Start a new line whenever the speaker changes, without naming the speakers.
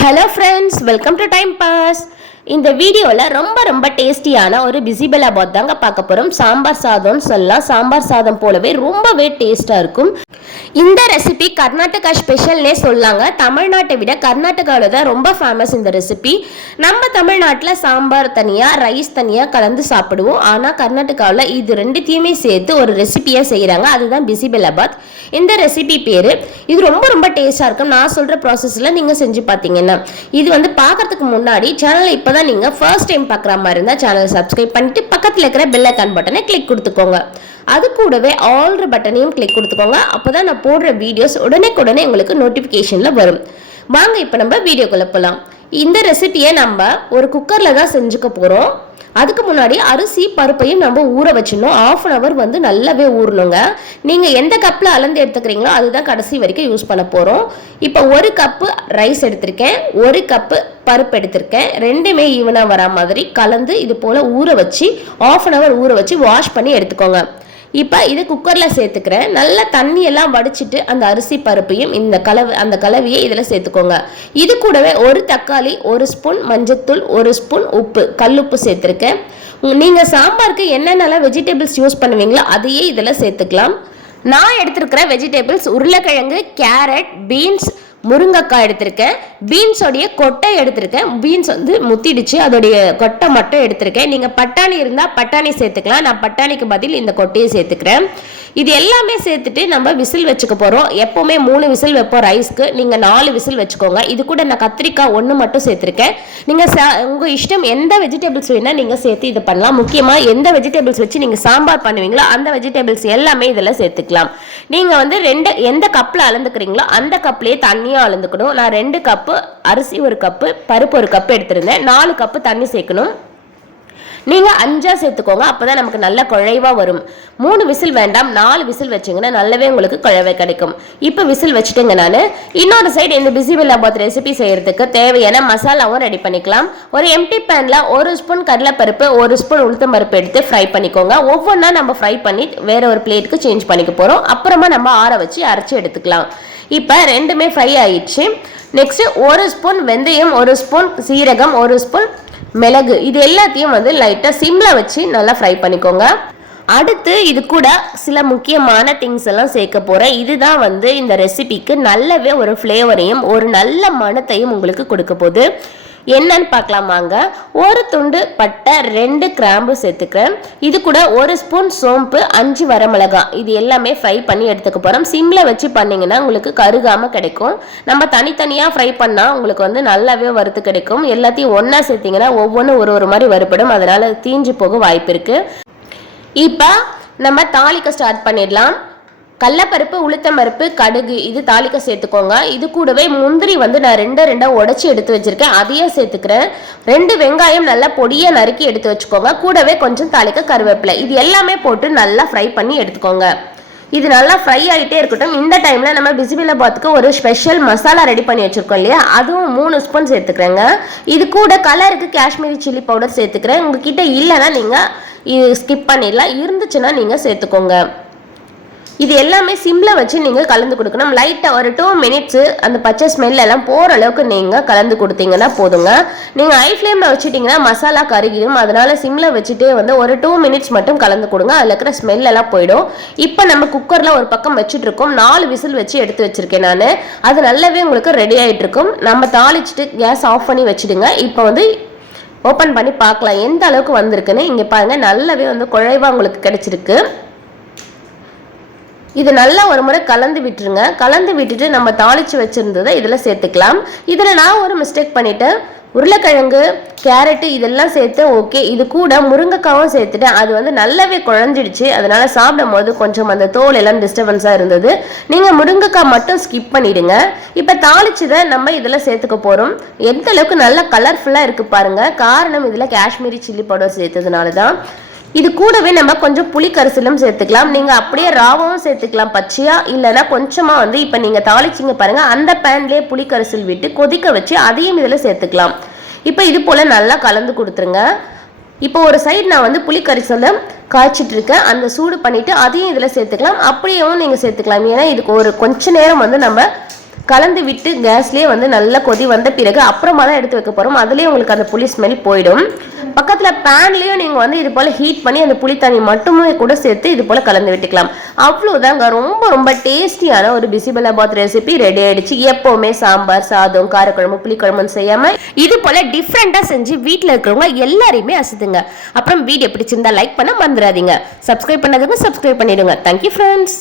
Hello friends welcome to time pass இந்த வீடியோவில் ரொம்ப ரொம்ப டேஸ்டியான ஒரு பிசிபெலாபாத் தாங்க பார்க்க போகிறோம் சாம்பார் சாதம்னு சொல்லலாம். சாம்பார் சாதம் போலவே ரொம்பவே டேஸ்ட்டாக இருக்கும். இந்த ரெசிபி கர்நாடகா ஸ்பெஷல்னே சொல்லாங்க. தமிழ்நாட்டை விட கர்நாடகாவில் தான் ரொம்ப ஃபேமஸ் இந்த ரெசிபி நம்ம தமிழ்நாட்டில் சாம்பார் தனியாக ரைஸ் தனியாக கலந்து சாப்பிடுவோம். ஆனால் கர்நாடகாவில் இது ரெண்டுத்தையுமே சேர்த்து ஒரு ரெசிபியாக செய்கிறாங்க அதுதான் பிசிபெலாபாத் இந்த ரெசிபி பேர் இது ரொம்ப ரொம்ப டேஸ்டாக இருக்கும். நான் சொல்கிற ப்ராசஸில் நீங்கள் செஞ்சு பார்த்தீங்கன்னா இது வந்து பார்க்கறதுக்கு முன்னாடி சேனலை இப்போ தான் நீங்கள் ஃபர்ஸ்ட் டைம் பார்க்குற மாதிரி இருந்தால் சேனலை சப்ஸ்கிரைப் பண்ணிட்டு பக்கத்தில் இருக்கிற பெல் ஐக்கான் பட்டனை கிளிக் கொடுத்துக்கோங்க. அது கூடவே ஆல்ற பட்டனையும் கிளிக் கொடுத்துக்கோங்க. அப்போ தான் நான் போடுற வீடியோஸ் உடனே உங்களுக்கு நோட்டிஃபிகேஷனில் வரும். வாங்க இப்போ நம்ம வீடியோக்குள்ளே போகலாம் இந்த ரெசிபியை நம்ம ஒரு குக்கரில் தான் செஞ்சுக்க போகிறோம் அதுக்கு முன்னாடி அரிசி பருப்பையும் நம்ம ஊற வச்சிடணும். ஆஃப் அன் ஹவர் வந்து நல்லாவே ஊறணுங்க. நீங்கள் எந்த கப்பில் அளந்து எடுத்துக்கிறீங்களோ அதுதான் கடைசி வரைக்கும் யூஸ் பண்ண போகிறோம் இப்போ ஒரு கப்பு ரைஸ் எடுத்திருக்கேன். ஒரு கப்பு பருப்பு எடுத்திருக்கேன். ரெண்டுமே ஈவனாக வரா மாதிரி கலந்து இது போல் ஊற வச்சு ஆஃப் அன் ஹவர் ஊற வச்சு வாஷ் பண்ணி எடுத்துக்கோங்க. இப்போ இதை குக்கரில் சேர்த்துக்கிறேன் நல்லா தண்ணியெல்லாம் வடிச்சிட்டு அந்த அரிசி பருப்பையும் இந்த கலவை அந்த கலவையை இதில் சேர்த்துக்கோங்க. இது கூடவே ஒரு தக்காளி ஒரு ஸ்பூன் மஞ்சத்தூள் ஒரு ஸ்பூன் உப்பு கல்லுப்பு சேர்த்துருக்கேன். நீங்கள் சாம்பாருக்கு என்னென்னலாம் வெஜிடபிள்ஸ் யூஸ் பண்ணுவீங்களோ அதையே இதில் சேர்த்துக்கலாம். நான் எடுத்திருக்கிற வெஜிடபிள்ஸ் உருளைக்கிழங்கு கேரட் பீன்ஸ் முருங்கைக்காய் எடுத்திருக்கேன். பீன்ஸோடைய கொட்டை எடுத்திருக்கேன். பீன்ஸ் வந்து முத்திடுச்சு. அதோடைய கொட்டை மட்டும் எடுத்திருக்கேன். நீங்கள் பட்டாணி இருந்தால் பட்டாணி சேர்த்துக்கலாம். நான் பட்டாணிக்கு பதில் இந்த கொட்டையை சேர்த்துக்கிறேன். இது எல்லாமே சேர்த்துட்டு நம்ம விசில் வச்சுக்க போகிறோம் எப்போவுமே மூணு விசில் வைப்போம் ரைஸ்க்கு. நீங்கள் நாலு விசில் வச்சுக்கோங்க. இது கூட நான் கத்திரிக்காய் ஒன்று மட்டும் சேர்த்துருக்கேன். நீங்கள் சா உங்கள் இஷ்டம் எந்த வெஜிடபிள்ஸ் வேணால் நீங்கள் சேர்த்து இது பண்ணலாம். முக்கியமாக எந்த வெஜிடபிள்ஸ் வச்சு நீங்கள் சாம்பார் பண்ணுவீங்களோ அந்த வெஜிடபிள்ஸ் எல்லாமே இதில் சேர்த்துக்கலாம். நீங்கள் வந்து ரெண்டு எந்த கப்பில் அளந்துக்கிறீங்களோ அந்த கப்லேயே தண்ணி தனியாக அளந்துக்கணும். நான் ரெண்டு கப்பு அரிசி ஒரு கப்பு பருப்பு ஒரு கப்பு எடுத்திருந்தேன். நாலு கப்பு தண்ணி சேர்க்கணும். நீங்கள் அஞ்சா சேர்த்துக்கோங்க அப்போ தான் நமக்கு நல்ல குழைவாக வரும். மூணு விசில் வேண்டாம் நாலு விசில் வச்சிங்கன்னா நல்லாவே உங்களுக்கு குழவை கிடைக்கும். இப்போ விசில் வச்சுட்டுங்க நான். இன்னொரு சைடு இந்த பிசி பாத் ரெசிபி செய்கிறதுக்கு தேவையான மசாலாவும் ரெடி பண்ணிக்கலாம். ஒரு எம்டி பேனில் ஒரு ஸ்பூன் கடலைப்பருப்பு ஒரு ஸ்பூன் உளுத்தம் பருப்பு எடுத்து ஃப்ரை பண்ணிக்கோங்க. ஒவ்வொன்றா நம்ம ஃப்ரை பண்ணி வேற ஒரு பிளேட்டுக்கு சேஞ்ச் பண்ணிக்க போகிறோம் அப்புறமா நம்ம ஆற வச்சு அரைச்சி எடுத்துக்கலாம். இப்போ ரெண்டுமே ஃப்ரை ஆயிடுச்சு. நெக்ஸ்ட்டு ஒரு ஸ்பூன் வெந்தயம் ஒரு ஸ்பூன் சீரகம் ஒரு ஸ்பூன் மிளகு. இது எல்லாத்தையும் வந்து லைட்டாக சிம்மில் வச்சு நல்லா ஃப்ரை பண்ணிக்கோங்க. அடுத்து இது கூட சில முக்கியமான திங்ஸ் எல்லாம் சேர்க்க போகிறேன் இதுதான் வந்து இந்த ரெசிபிக்கு நல்லாவே ஒரு ஃப்ளேவரையும் ஒரு நல்ல மணத்தையும் உங்களுக்கு கொடுக்க போகுது. என்னன்னு பார்க்கலாமாங்க ஒரு துண்டு பட்டை ரெண்டு கிராம்பு சேர்த்துக்கிறேன். இது கூட ஒரு ஸ்பூன் சோம்பு அஞ்சு வரமிளகாய் இது எல்லாமே ஃப்ரை பண்ணி எடுத்துக்க போகிறோம் சிம்மில் வச்சு பண்ணிங்கன்னா உங்களுக்கு கருகாமல் கிடைக்கும். நம்ம தனித்தனியாக ஃப்ரை பண்ணால் உங்களுக்கு வந்து நல்லாவே வறுத்து கிடைக்கும். எல்லாத்தையும் ஒன்றா சேர்த்திங்கன்னா ஒவ்வொன்றும் ஒரு ஒரு மாதிரி வறுபடும். அதனால் தீஞ்சு போக வாய்ப்பு இருக்குது இப்போ நம்ம தாளிக்க ஸ்டார்ட் பண்ணிடலாம். கடலப்பருப்பு உளுத்தம்பருப்பு கடுகு இது தாளிக்க சேர்த்துக்கோங்க. இது கூடவே முந்திரி வந்து நான் ரெண்டு ரெண்டாக உடச்சி எடுத்து வச்சிருக்கேன். அதையே சேர்த்துக்கிறேன். ரெண்டு வெங்காயம் நல்லா பொடியாக நறுக்கி எடுத்து வச்சுக்கோங்க. கூடவே கொஞ்சம் தாளிக்க கருவேப்பிலை. இது எல்லாமே போட்டு நல்லா ஃப்ரை பண்ணி எடுத்துக்கோங்க. இது நல்லா ஃப்ரை ஆகிட்டே இருக்கட்டும். இந்த டைமில் நம்ம பிசிபிலாபாத்துக்கு ஒரு ஸ்பெஷல் மசாலா ரெடி பண்ணி வச்சுருக்கோம் இல்லையா? அதுவும் மூணு ஸ்பூன் சேர்த்துக்கிறேங்க. இது கூட கலருக்கு காஷ்மீரி சில்லி பவுடர் சேர்த்துக்கிறேன். உங்ககிட்ட இல்லைன்னா நீங்கள் இது ஸ்கிப் பண்ணிடலாம். இருந்துச்சுன்னா நீங்கள் சேர்த்துக்கோங்க. இது எல்லாமே சிம்மில் வச்சு நீங்கள் கலந்து கொடுக்கணும். லைட்டாக ஒரு டூ மினிட்ஸு அந்த பச்சை ஸ்மெல் எல்லாம் போகிற அளவுக்கு நீங்கள் கலந்து கொடுத்தீங்கன்னா போதுங்க. நீங்கள் ஹை ஃப்ளேமில் வச்சுட்டிங்கன்னா மசாலா கருகிடும். அதனால் சிம்மில் வச்சுட்டே வந்து ஒரு டூ மினிட்ஸ் மட்டும் கலந்து கொடுங்க. அதில் இருக்கிற ஸ்மெல் எல்லாம் போயிடும். இப்போ நம்ம குக்கரில் ஒரு பக்கம் வச்சுட்டு இருக்கோம். நாலு விசில் வச்சு எடுத்து வச்சுருக்கேன் நான். அது நல்லாவே உங்களுக்கு ரெடி ஆகிட்டு இருக்கும். நம்ம தாளிச்சிட்டு கேஸ் ஆஃப் பண்ணி வச்சுடுங்க. இப்போ வந்து ஓப்பன் பண்ணி பார்க்கலாம். எந்த அளவுக்கு வந்திருக்குன்னு இங்கே பாருங்கள் நல்லாவே வந்து குழைவாக உங்களுக்கு கிடைச்சிருக்கு. இது நல்லா ஒரு முறை கலந்து விட்டுருங்க. கலந்து விட்டுட்டு நம்ம தாளித்து வச்சுருந்ததை இதில் சேர்த்துக்கலாம். இதில் நான் ஒரு மிஸ்டேக் பண்ணிட்டேன். உருளைக்கிழங்கு கேரட்டு இதெல்லாம் சேர்த்து ஓகே இது கூட முருங்கைக்காவும் சேர்த்துட்டு அது வந்து நல்லாவே குழஞ்சிடுச்சு. அதனால சாப்பிடும் போது கொஞ்சம் அந்த தோல் எல்லாம் டிஸ்டர்பன்ஸாக இருந்தது. நீங்கள் முருங்கைக்காய் மட்டும் ஸ்கிப் பண்ணிடுங்க. இப்போ தாளிச்சதை நம்ம இதில் சேர்த்துக்க போகிறோம் எந்த அளவுக்கு நல்லா கலர்ஃபுல்லாக இருக்குது பாருங்கள் காரணம் இதில் காஷ்மீரி சில்லி பவுடர் சேர்த்ததுனால தான் இது கூடவே நம்ம கொஞ்சம் புளி கரிசலும் சேர்த்துக்கலாம். நீங்கள் அப்படியே ராவும் சேர்த்துக்கலாம் பச்சையா இல்லைன்னா கொஞ்சமாக வந்து இப்போ நீங்கள் தாளிச்சிங்க பாருங்கள் அந்த பேன்லேயே புளி கரிசல் விட்டு கொதிக்க வச்சு அதையும் இதில் சேர்த்துக்கலாம். இப்போ இது போல் நல்லா கலந்து கொடுத்துருங்க. இப்போ ஒரு சைடு நான் வந்து புளி கரிசலை காய்ச்சிட்டு இருக்கேன். அந்த சூடு பண்ணிவிட்டு அதையும் இதில் சேர்த்துக்கலாம். அப்படியேவும் நீங்கள் சேர்த்துக்கலாம். ஏன்னா இதுக்கு ஒரு கொஞ்ச நேரம் வந்து நம்ம கலந்து விட்டு கேஸ்லேயே வந்து நல்லா கொதி வந்த பிறகு அப்புறமா தான் எடுத்து வைக்க போகிறோம் அதுலேயே உங்களுக்கு அந்த புளி ஸ்மெல் போயிடும். பக்கத்தில் பேன்லேயும் நீங்கள் வந்து இது போல் ஹீட் பண்ணி அந்த புளி தண்ணி மட்டுமே கூட சேர்த்து இது போல் கலந்து விட்டுக்கலாம். அவ்வளோதாங்க ரொம்ப ரொம்ப டேஸ்டியான ஒரு பிசிபலாபாத் ரெசிபி ரெடி ஆயிடுச்சு. எப்போவுமே சாம்பார் சாதம் காரக்குழம்பு புளிக்குழம்புன்னு செய்யாமல் இது போல் டிஃப்ரெண்ட்டாக செஞ்சு வீட்டில் இருக்கிறவங்க எல்லாரையுமே அசுத்துங்க. அப்புறம் வீடியோ பிடிச்சிருந்தா லைக் பண்ண மறந்துடாதீங்க. சப்ஸ்கிரைப் பண்ணதுக்கு சப்ஸ்கிரைப் பண்ணிடுங்க. Thank you friends